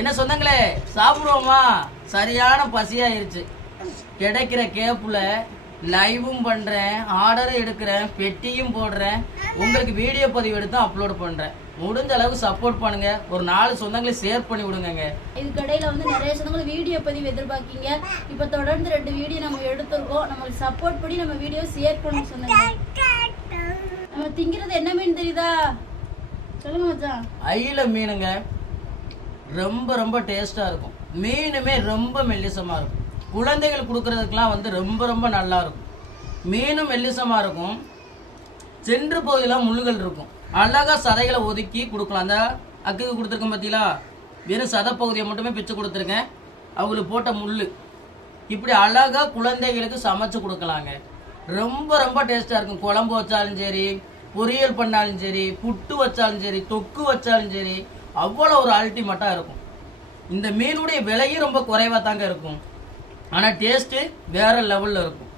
என்ன சொந்தங்களே, சாப்பிடுவோமா? சரியான பசியாயிருச்சு. கிடைக்கிற கேப்புல லைவும் பண்றேன், ஆர்டரும் எடுக்கிறேன், பெட்டியும் போடுறேன், உங்களுக்கு வீடியோ பதிவு எடுத்து அப்லோட் பண்றேன். முடிஞ்ச அளவுக்கு சப்போர்ட் பண்ணுங்க. ஒரு 4 சொந்தங்களை ஷேர் பண்ணி விடுங்க. இதுக்கடையில நிறைய சொந்தங்கள் வீடியோ பதிவு எதிர்பார்க்கீங்க. இப்ப தொடர்ந்து 2 வீடியோ நம்ம எடுத்திருக்கோம். நம்மளுக்கு சப்போர்ட் பண்ணி நம்ம வீடியோ ஷேர் பண்ணி சொன்னாங்க. நம்ம திங்கிறது என்ன மீன் தெரியுதா? சொல்லுங்க மச்சான். அயில மீனுங்க. ரொம்ப ரொம்ப டேஸ்டா இருக்கும். மீனுமே ரொம்ப மெல்லிசமா இருக்கும். குழந்தைகள் கொடுக்கறதுக்கெல்லாம் ரொம்ப ரொம்ப நல்லா இருக்கும். மீனும் மெல்லிசமா இருக்கும். சென்று பகுதியெல்லாம் முள்ளுகள் இருக்கும். அழகா சதைகளை ஒதுக்கி கொடுக்கலாம். அந்த அக்குக்கு கொடுத்துருக்கேன் பார்த்தீங்களா, வெறும் சதை பகுதியை மட்டுமே பிச்சு கொடுத்துருக்கேன். அவங்களுக்கு போட்ட முள் இப்படி அழகா குழந்தைகளுக்கு சமைச்சு கொடுக்கலாங்க. ரொம்ப ரொம்ப டேஸ்டா இருக்கும். குழம்பு வச்சாலும் சரி, பொரியல் பண்ணாலும் சரி, புட்டு வச்சாலும் சரி, தொக்கு வச்சாலும் சரி, அவ்வளோ ஒரு அல்டிமேட்டா இருக்கும். இந்த மீனுடைய விலையும் ரொம்ப குறைவா தாங்க இருக்கும். ஆனால் டேஸ்ட்டு வேற லெவலில் இருக்கும்.